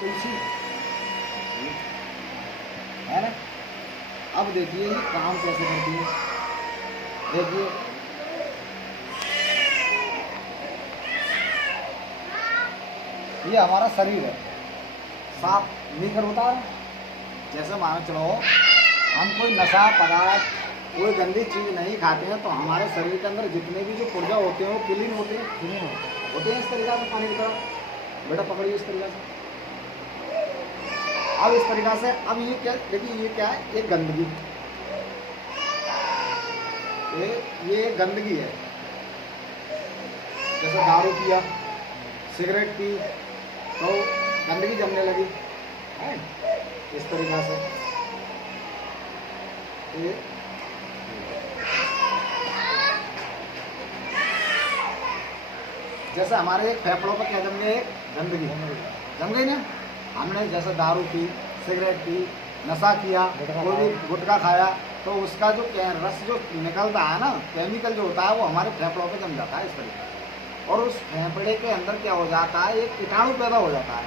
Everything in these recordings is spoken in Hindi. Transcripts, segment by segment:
तुलसी है ना। अब देखिए ये काम कैसे करती है, देखिए ये हमारा शरीर है, साफ नहीं कर होता है। जैसे मान चलो हम कोई नशा पदार्थ कोई गंदी चीज़ नहीं खाते हैं तो हमारे शरीर के अंदर जितने भी जो पुर्जा होते हैं वो क्लीन होते हैं इस तरीक़ा से पानी की तरह। बेटा पकड़िए इस तरीक़ा से। अब इस तरीक़ा से अब ये क्या देखिए, ये क्या है, ये गंदगी, ये गंदगी है। जैसे दारू पिया, सिगरेट पी तो गंदगी जमने लगी है इस तरीक़ा से। ये जैसे हमारे फेफड़ों पर क्या जम गई, गंदगी जम गई ना। हमने जैसे दारू पी, सिगरेट पी, नशा किया, कोई भी गुटखा खाया तो उसका जो रस जो निकलता है ना, केमिकल जो होता है वो हमारे फेफड़ों पे जम जाता है इस तरीके से। और उस फेफड़े के अंदर क्या हो जाता है, एक कीटाणु पैदा हो जाता है।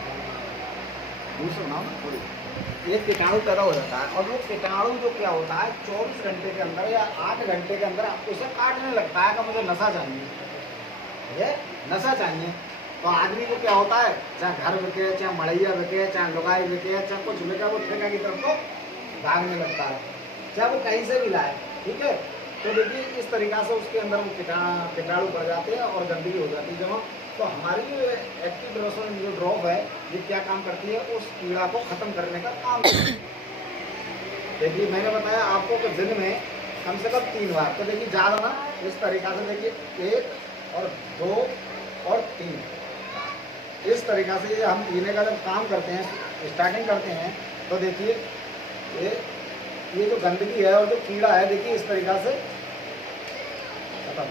दूसरा नाम थोड़ी एक कीटाणु पैदा हो जाता है और वो कीटाणु जो क्या होता है 24 घंटे के अंदर या 8 घंटे के अंदर उसे काटने लगता है कि मुझे नशा चाहिए, ये नशा चाहिए। तो आदमी को क्या होता है, चाहे घर बिके, चाहे मड़ैया बिके, चाहे लुगाई बिके, चाहे कुछ बिके, वो ठेका की तरफ को भागने लगता है, चाहे वो कहीं से भी लाए। ठीक है, तो देखिए इस तरीक़ा से उसके अंदर वो कीटाणु बढ़ जाते हैं और गंदगी हो जाती है जब। तो हमारी जो एक्टिव ड्रोसोन जो ड्रॉप है ये क्या काम करती है, उस कीड़ा को ख़त्म करने का काम करती है। देखिए मैंने बताया आपको कि दिन में कम से कम 3 बार, तो देखिए ज़्यादा ना इस तरीक़ा से देखिए 1 और 2 और 3 इस तरीक़ा से ये हम पीने का जब काम करते हैं, स्टार्टिंग करते हैं तो देखिए ये जो गंदगी है और जो कीड़ा है देखिए इस तरीक़ा से खत्म।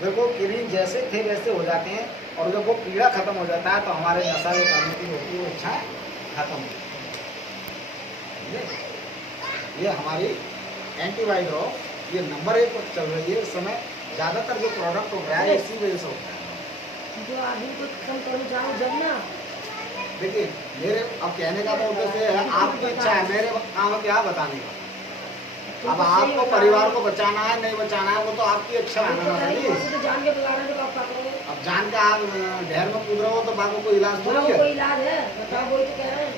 देखो किरीन जैसे थे वैसे हो जाते हैं और जब वो कीड़ा खत्म हो जाता है तो हमारे नशा जो करने की होती है वो इच्छाएं खत्म हो जाती है। ये हमारी एंटीबायोटिक ड्रॉप ये नंबर 1 पर चल रही है इस समय। ज़्यादातर जो प्रोडक्ट हो गया है इसी वजह से होता है। जो आदमी को कम करूँ जाऊँ जब ना, देखिए मेरे अब कहने का तो उद्देश्य है आपकी इच्छा है, मेरे काम है क्या बताने का। अब आपको परिवार को बचाना है नहीं बचाना है वो तो आपकी इच्छा है ना जी। तो जान के बता रहे हो पापा को। अब जान के आप ढेर में कूद रहे हो तो बाबू को इलाज कोई बोलिए। इलाज है बताओ, वही तो कह रहे हैं।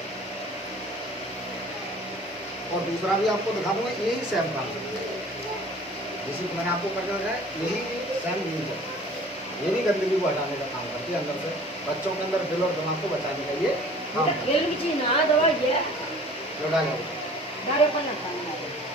और दूसरा भी आपको दिखा दूंगा यही सेम काम जैसे मैंने आपको कर दिया है, यही सेम यूज है। ये भी गंदगी को हटाने का काम करती है अंदर से, बच्चों के अंदर दिल और दिमाग को बचाने का ये काम खेल की चीज ना दवाई है जो डालेगा।